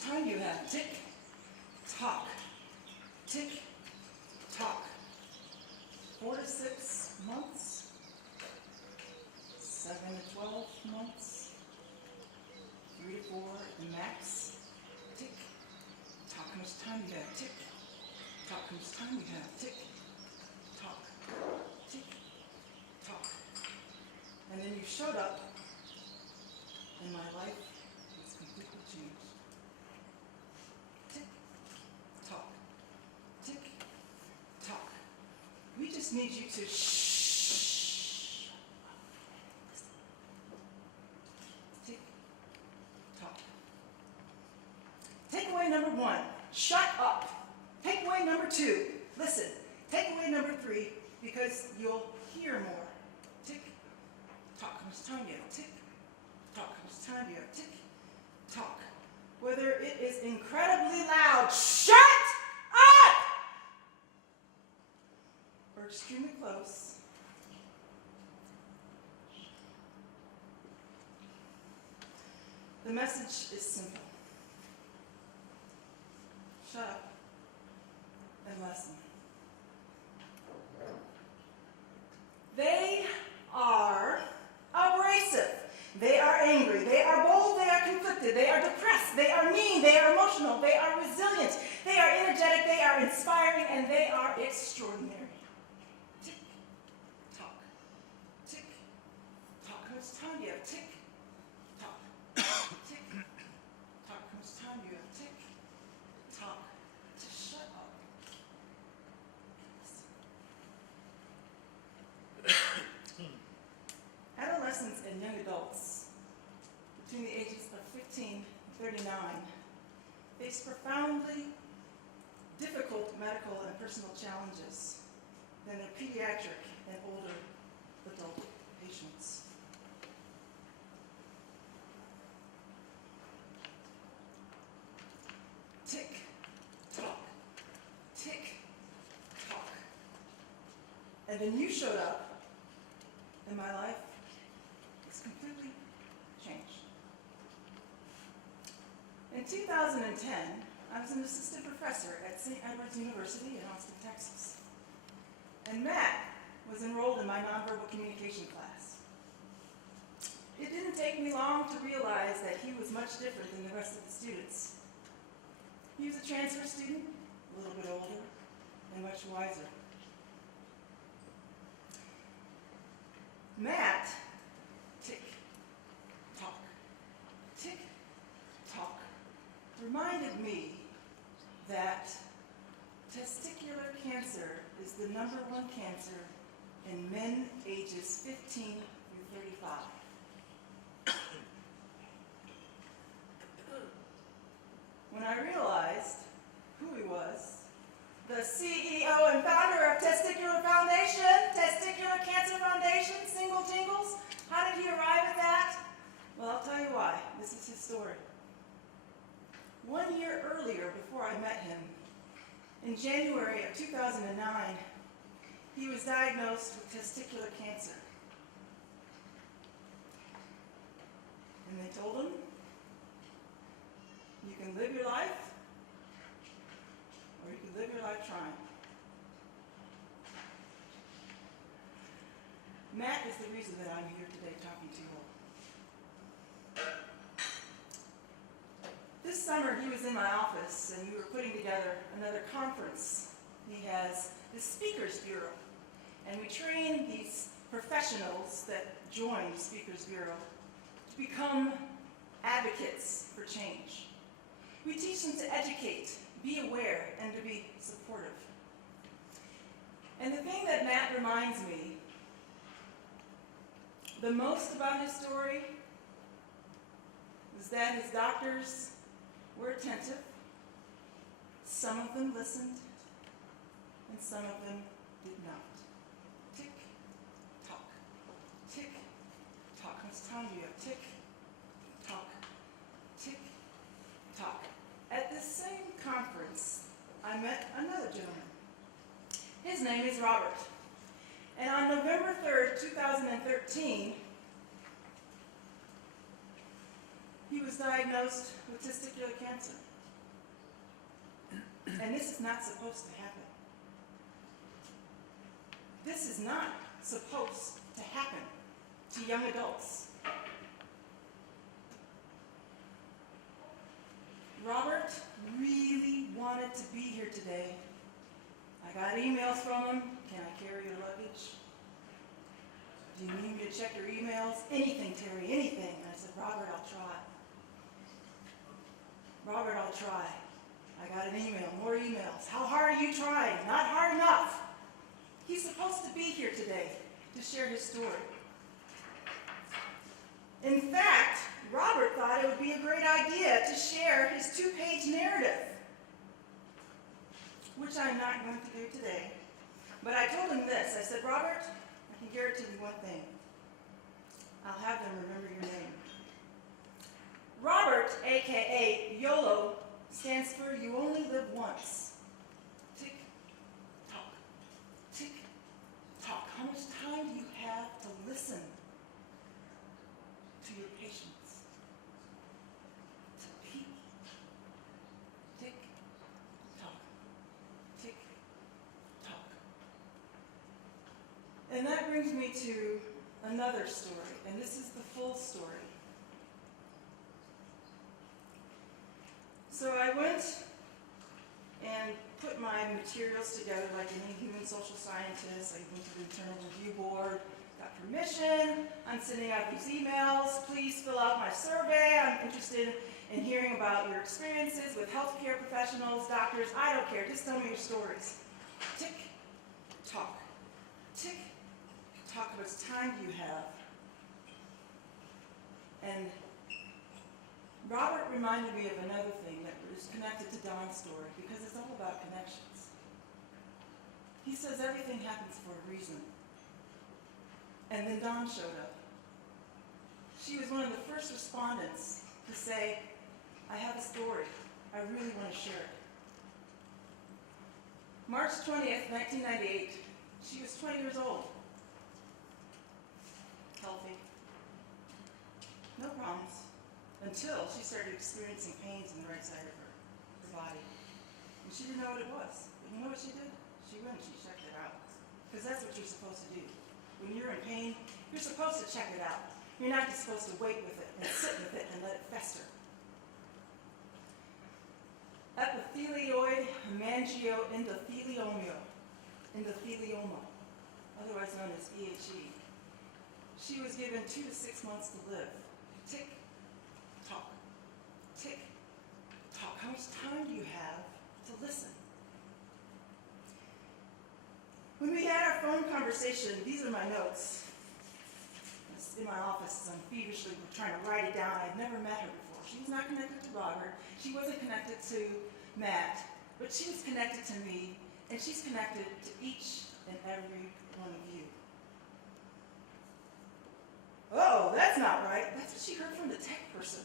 much time do you have? Tick, tock, tick, tock. 4 to 6 months, 7 to 12 months, 3 to 4 max. Tick, tock. How much time do you have? Tick, tock. How much time do you have? Tick, tock, tick, tock. And then you showed up, and my life has completely changed. Tick, tock, tick, tock. We just need you to shh. Tick, tock. Takeaway number 1, shut up. Takeaway number 2, listen. Takeaway number 3, because you'll hear more. Tick, tock. How much time do you have? Tick, tock. How much time do you have? Tick, tock. Whether it is incredibly loud, shut up! Or extremely close, the message is simple. Shut up and listen. They are abrasive. They are angry. They are bold. They are conflicted. They are depressed. They are mean. They are emotional. They are resilient. They are energetic. They are inspiring. And they are extraordinary. Tick, tock. Tick, tock. How much time do you have? Tick, tock. Tick, tock. How much time do you have? Tick, tock. Just shut up. Adolescents and young adults between the ages of 15 and 39 face profoundly difficult medical and personal challenges than their pediatric and older adult patients. Tick, tock, tick, tock. And then you showed up, and my life is completely changed. In 2010, I was an assistant professor at St. Edward's University in Austin, Texas. And Matt was enrolled in my nonverbal communication class. It didn't take me long to realize that he was much different than the rest of the students. He was a transfer student, a little bit older, and much wiser. Matt, tick, tock, tick, tock, reminded me that testicular cancer is the #1 cancer in men ages 15 through 35. When I realized who he was, the CEO and founder of Testicular Foundation, Testicular Cancer Foundation, Single Tingles, how did he arrive at that? Well, I'll tell you why. This is his story. 1 year earlier, before I met him, in January of 2009, he was diagnosed with testicular cancer. And they told him, you can live your life, or you can live your life trying. Matt is the reason that I'm here today talking to you all. This summer, he was in my office, and we were putting together another conference. He has the Speakers Bureau, and we train these professionals that join the Speakers Bureau to become advocates for change. We teach them to educate, be aware, and to be supportive. And the thing that Matt reminds me the most about his story is that his doctors were attentive. Some of them listened, and some of them did not. Tick, tock, tick, tock. How much time do you have? Tick, tock, tick, tock. At this same conference, I met another gentleman. His name is Robert. And on November 3rd, 2013, he was diagnosed with testicular cancer. And this is not supposed to happen. This is not supposed to happen to young adults. Robert really wanted to be here today. I got emails from him. Can I carry your luggage? Do you need me to check your emails? Anything, Teri, anything. And I said, Robert, I'll try. Robert, I'll try. I got an email, more emails. How hard are you trying? Not hard enough. He's supposed to be here today to share his story. In fact, Robert thought it would be a great idea to share his 2-page narrative, which I'm not going to do today. But I told him this. I said, Robert, I can guarantee you one thing. I'll have them remember your name. Robert, a.k.a. YOLO, stands for You Only Live Once. Tick, tock, tick, tock. How much time do you have to listen to your patients, to people? Tick, tock, tick, tock. And that brings me to another story, and this is the full story. So I went and put my materials together like any human social scientist. I went to the internal review board, got permission. I'm sending out these emails. Please fill out my survey. I'm interested in hearing about your experiences with healthcare professionals, doctors. I don't care. Just tell me your stories. Tick, tock. Tick, tock. How much time do you have? And Robert reminded me of another thing that is connected to Don's story, because it's all about connections. He says everything happens for a reason. And then Don showed up. She was one of the first respondents to say, I have a story. I really want to share it. March 20th, 1998, she was 20 years old. Healthy. No problems. Until she started experiencing pains in the right side of her body. And she didn't know what it was. But you know what she did? She went and she checked it out. Because that's what you're supposed to do. When you're in pain, you're supposed to check it out. You're not just supposed to wait with it and sit with it and let it fester. Epithelioid endothelioma, otherwise known as EHE. She was given 2 to 6 months to live. Tick, tock, tick, tock. How much time do you have to listen? When we had our phone conversation, these are my notes. It's in my office as I'm feverishly trying to write it down. I'd never met her before. She was not connected to Robert. She wasn't connected to Matt, but she was connected to me, and she's connected to each and every one of you. Oh, that's not right. That's what she heard from the tech person.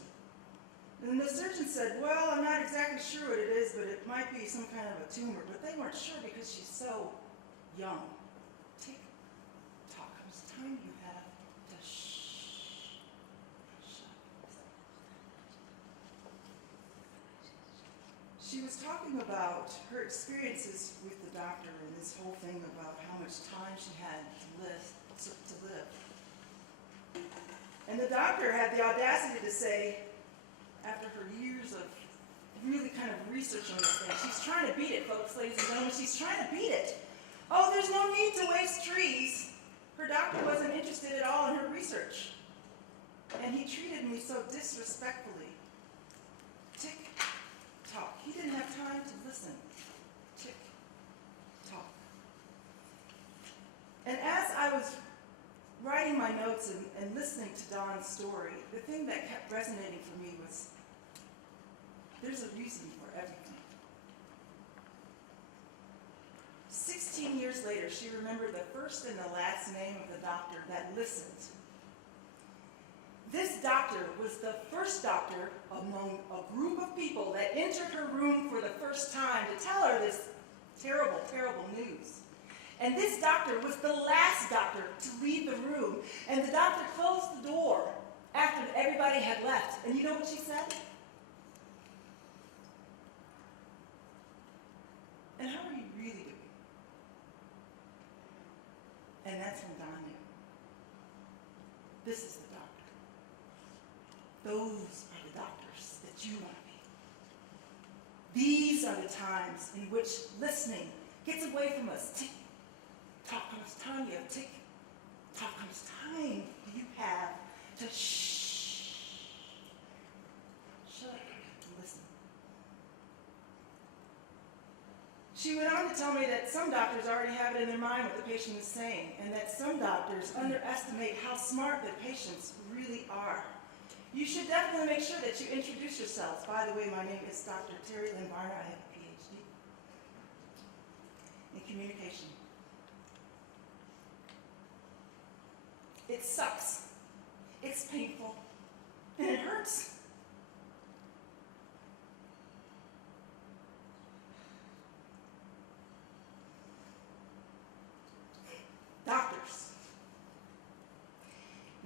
And the surgeon said, well, I'm not exactly sure what it is, but it might be some kind of a tumor. But they weren't sure because she's so young. Tick, tock. How much time do you have to shh? Shut. She was talking about her experiences with the doctor and this whole thing about how much time she had to live. And the doctor had the audacity to say, after her years of really kind of researching this thing, she's trying to beat it, folks, ladies and gentlemen, she's trying to beat it. Oh, there's no need to waste trees. Her doctor wasn't interested at all in her research. And he treated me so disrespectfully. Tick, tock. He didn't have time to listen. Tick, tock. And as I was writing my notes and listening to Don's story, the thing that kept resonating for me was, there's a reason for everything. 16 years later, she remembered the first and the last name of the doctor that listened. This doctor was the first doctor among a group of people that entered her room for the first time to tell her this terrible, terrible news. And this doctor was the last doctor to leave the room. And the doctor closed the door after everybody had left. And you know what she said? And that's when Don knew. This is the doctor. Those are the doctors that you want to be. These are the times in which listening gets away from us. Tick, tock, how much time do you have? Tick, tock, how much time do you have to shh, shut up and listen. She went on to tell me that some doctors already have it in their mind what the patient is saying, and that some doctors underestimate how smart the patients really are. You should definitely make sure that you introduce yourselves. By the way, my name is Dr. Teri L. Varner. I have a PhD in communication. It sucks. It's painful. And it hurts. Doctors.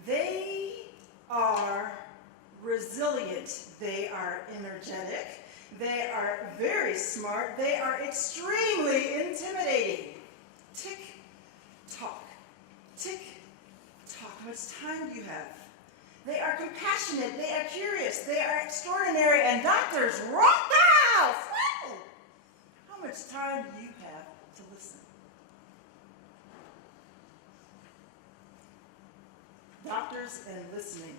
They are resilient. They are energetic. They are very smart. They are extremely intimidating. Tick, tock. Tick, tock. How much time do you have? They are compassionate. They are curious. They are extraordinary. And doctors rock the house. Woo! How much time do you have to listen? Doctors and listening.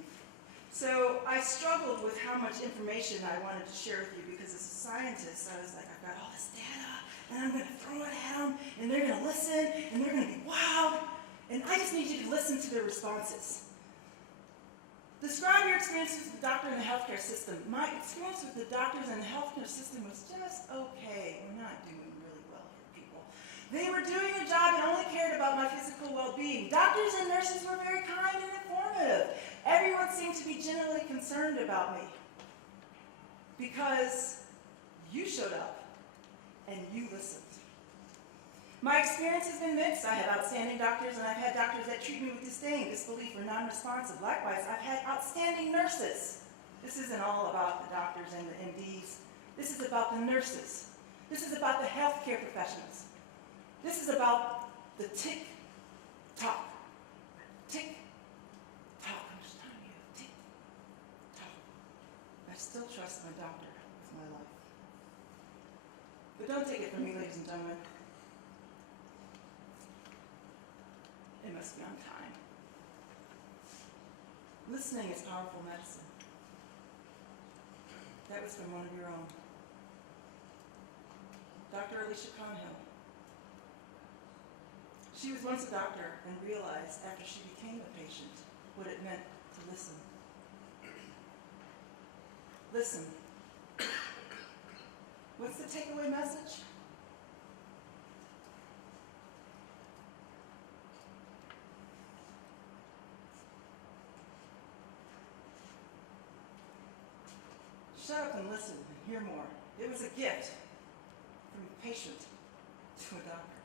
So I struggled with how much information I wanted to share with you because as a scientist, I was like, I've got all this data, and I'm going to throw it at them, and they're going to listen, and they're going to be wowed, and I just need you to listen to their responses. Describe your experience with the doctor in the healthcare system. My experience with the doctors in the healthcare system was just okay. We're not doing really well here, people. They were doing their job and only cared about my physical well-being. Doctors and nurses were very kind and informative. Everyone seemed to be genuinely concerned about me because you showed up and you listened. My experience has been mixed. I have outstanding doctors and I've had doctors that treat me with disdain, disbelief, or non-responsive. Likewise, I've had outstanding nurses. This isn't all about the doctors and the MDs. This is about the nurses. This is about the healthcare professionals. This is about the tick, tock, tick, tock. How much time do you have? Tick, tock. I still trust my doctor with my life. But don't take it from me, ladies and gentlemen. It must be on time. Listening is powerful medicine. That was from one of your own. Dr. Alicia Conhill. She was once a doctor and realized after she became a patient what it meant to listen. Listen. What's the takeaway message? Shut up and listen and hear more. It was a gift from a patient to a doctor.